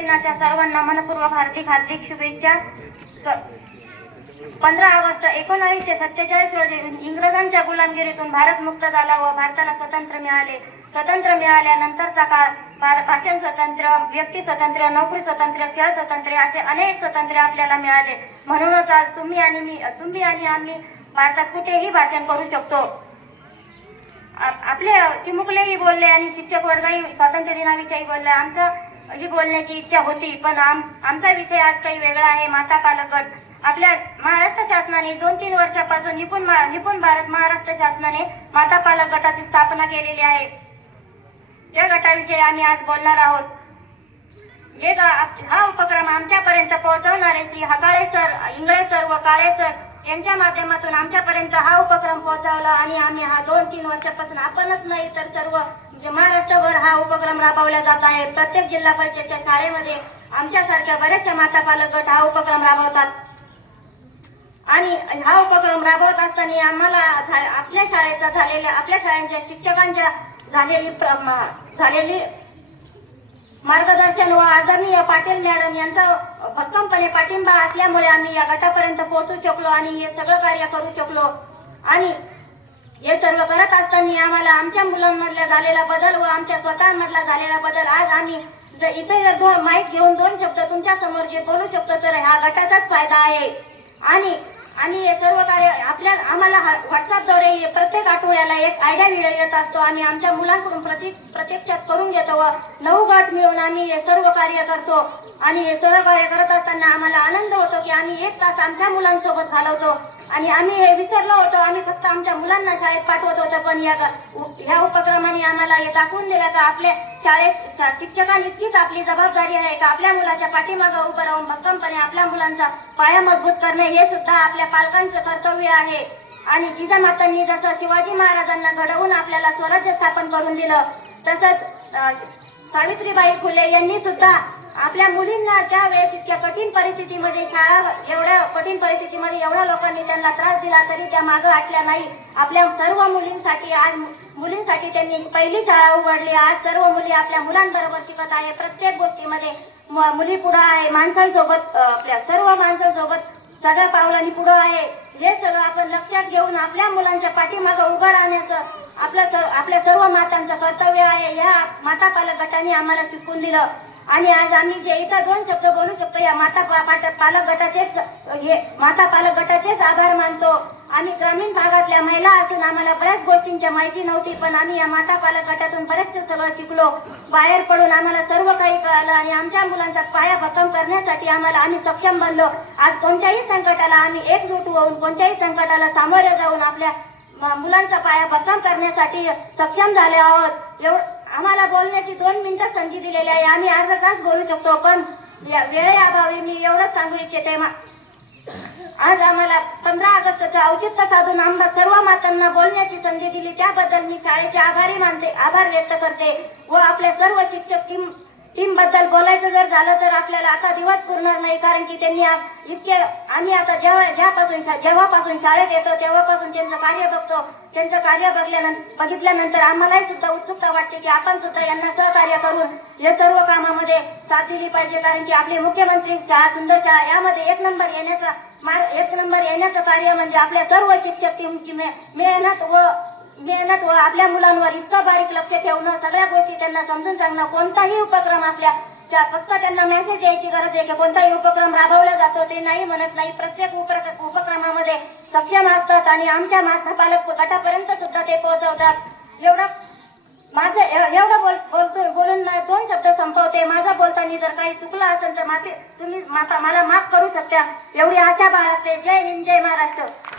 दिनाच्या सर्वांना मनपूर्वक हार्दिक हार्दिक शुभेच्छा. पंधरा ऑगस्ट एकोणावीसशे सत्तेचाळीस रोजी इंग्रजांच्या गुलामगिरीतून भारत मुक्त झाला व भारताला स्वतंत्र मिळाले. स्वतंत्र मिळाल्यानंतरचा काळ भाषण स्वतंत्र व्यक्ती स्वतंत्र नोकरी स्वतंत्र खेळ स्वतंत्र असे अनेक स्वातंत्र्य आपल्याला मिळाले. म्हणूनच आज तुम्ही आणि मी तुम्ही आणि आम्ही भारतात कुठेही भाषण करू शकतो. आपले चिमुकलेही बोलले आणि शिक्षक वर्गही स्वातंत्र्य दिनाविषयी बोलले. आमचं अशी बोलण्याची इच्छा होती पण आम आमचा विषय आज काही वेगळा आहे माता पालकगट आपल्या महाराष्ट्र शासनाने दोन तीन वर्षापासून निपुण निपुण भारत महाराष्ट्र शासनाने माता पालक गटाची स्थापना केलेली आहे. या गटाविषयी आम्ही आज बोलणार आहोत. जे हा उपक्रम आमच्यापर्यंत पोहोचवणारे श्री हकाळे सर इंगळे सर व काळे सर यांच्या माध्यमातून आमच्यापर्यंत हा उपक्रम पोहोचवला आणि आम्ही हा दोन तीन वर्षापासून आपणच नाही तर सर्व महाराष्ट्र हा उपक्रम राबवला जात आहे. प्रत्येक जिल्हा परिषदच्या शाळेमध्ये आमच्यासारख्या बऱ्याचशा माता पालक गट हा उपक्रम राबवतात. आणि हा उपक्रम राबवत असताना आम्हाला आपल्या शाळेचा झालेल्या आपल्या शाळेच्या शिक्षकांच्या झालेली झालेली मार्गदर्शन व आदरणीय पाटील मॅडम यांचा भक्कमपणे पाठिंबा असल्यामुळे आम्ही या गटापर्यंत पोहोचू शकलो आणि हे सगळं कार्य करू शकलो. आणि हे सर्व करत असताना आम्हाला आमच्या मुलांमधला झालेला बदल व आमच्या स्वतःमधला झालेला बदल आज आम्ही जर इथे जर घेऊन दोन शब्द तुमच्यासमोर जे बोलू शकतो तर हा गटाचाच फायदा आहे. आणि आणि हे सर्व कार्य आपल्या आम्हाला व्हॉट्सअपद्वारे आठवड्याला एक आयडिया व्हिडिओ येत असतो. आम्ही आमच्या मुलांकडून प्रति प्रत्यक्षात करून घेतो व नऊ गट मिळून आम्ही हे सर्व कार्य करतो. आणि हे सर्व कार्य करत असताना आम्हाला आनंद होतो की आम्ही एक तास आमच्या मुलांसोबत घालवतो. आणि आम्ही हे विसरलो होतो. आम्ही फक्त आमच्या मुलांना शाळेत पाठवत होतो. पण या ह्या उपक्रमाने आम्हाला हे दाखवून दिलं का आपल्या शाळेत शा- शिक्षकांनी इतकीच आपली जबाबदारी आहे का आपल्या मुलाच्या पाठीमागं उभं राहून भक्कमपणे आपल्या मुलांचा पाया मजबूत करणे हे सुद्धा आपल्या पालकांचं कर्तव्य आहे. आणि जिजामातांनी जसं शिवाजी महाराजांना घडवून आपल्याला स्वराज्य स्थापन करून दिलं. तसंच सावित्रीबाई फुले यांनी सुद्धा आपल्या मुलींना त्यावेळेस इतक्या कठीण परिस्थितीमध्ये शाळा एवढ्या कठीण परिस्थितीमध्ये एवढ्या लोकांनी त्यांना त्रास दिला तरी त्या मागं आटल्या नाही. आपल्या सर्व मुलींसाठी आज मुलींसाठी त्यांनी पहिली शाळा उघडली. आज सर्व मुली आपल्या मुलांबरोबर शिकत आहे. प्रत्येक गोष्टीमध्ये मुली पुढं आहे. माणसांसोबत आपल्या सर्व माणसांसोबत सगळ्या पावलांनी पुढं आहे. हे सगळं आपण लक्षात घेऊन आपल्या मुलांच्या पाठीमागं उभं राहण्याचं आपलं सर्व आपल्या सर्व मातांचं कर्तव्य आहे. या माता पालक गटाने आम्हाला शिकून दिलं. आणि आज आम्ही जे इथं दोन शब्द बोलू शकतो या माता पालक गटाचेच हे माता पालक गटाचेच आभार मानतो. आम्ही ग्रामीण भागातल्या महिला असून आम्हाला बऱ्याच गोष्टींची माहिती नव्हती पण आम्ही या माता पालक गटातून बरेचसे सगळं शिकलो. बाहेर पडून आम्हाला सर्व काही कळालं आणि आमच्या मुलांचा पाया भक्कम करण्यासाठी आम्हाला आम्ही सक्षम बनलो. आज कोणत्याही संकटाला आम्ही एकजूट होऊन कोणत्याही संकटाला सामोरे जाऊन आपल्या मुलांचा पाया भक्कम करण्यासाठी सक्षम झाले आहोत. एव आम्हाला बोलण्याची दोन मिनिटं संधी दिलेली आहे. आम्ही अर्धा तास बोलू शकतो पण या वेळेअभावी मी एवढंच सांगू इच्छिते आज आम्हाला पंधरा ऑगस्टचं औचित्य साधून आम्हाला सर्व मातांना बोलण्याची संधी दिली. त्याबद्दल मी शाळेचे आभारी मानते आभार व्यक्त करते व आपल्या सर्व शिक्षक टीमबद्दल बोलायचं जर झालं तर आपल्याला आता दिवस पुरणार नाही कारण की त्यांनी इतके आम्ही आता जेव्हा ज्यापासून शा- जेव्हापासून शाळेत येतो तेव्हापासून त्यांचं कार्य बघतो. त्यांचं कार्य बघल्यानंतर बघितल्यानंतर आम्हालाही सुद्धा उत्सुकता वाटते की आपण सुद्धा यांना सहकार्य करून हे सर्व कामामध्ये साथ दिली पाहिजे कारण की आपले मुख्यमंत्री शाळा सुंदर शाळा यामध्ये एक नंबर येण्याचा मार्ग एक नंबर येण्याचं कार्य म्हणजे आपल्या सर्व शिक्षक टीमची मे- मेहनत व मेहनत व आपल्या मुलांवर इतकं बारीक लक्ष ठेवणं सगळ्या गोष्टी त्यांना समजून सांगणं कोणताही उपक्रम आपल्या त्या फक्त त्यांना मेसेज द्यायची गरज आहे की कोणताही उपक्रम राबवला जातो ते नाही म्हणत नाही. प्रत्येक उपक्रमामध्ये सक्षम असतात आणि आमच्या माता पालक गटापर्यंत सुद्धा ते पोहोचवतात. एवढं माझं एव- एवढं बोल बोलतो बोलून दोन शब्द संपवते. माझं बोलताना जर काही चुकलं असेल तर माफी तुम्ही माता मला माफ करू शकता. एवढी आशा बाळगते. जय हिंद जय महाराष्ट्र.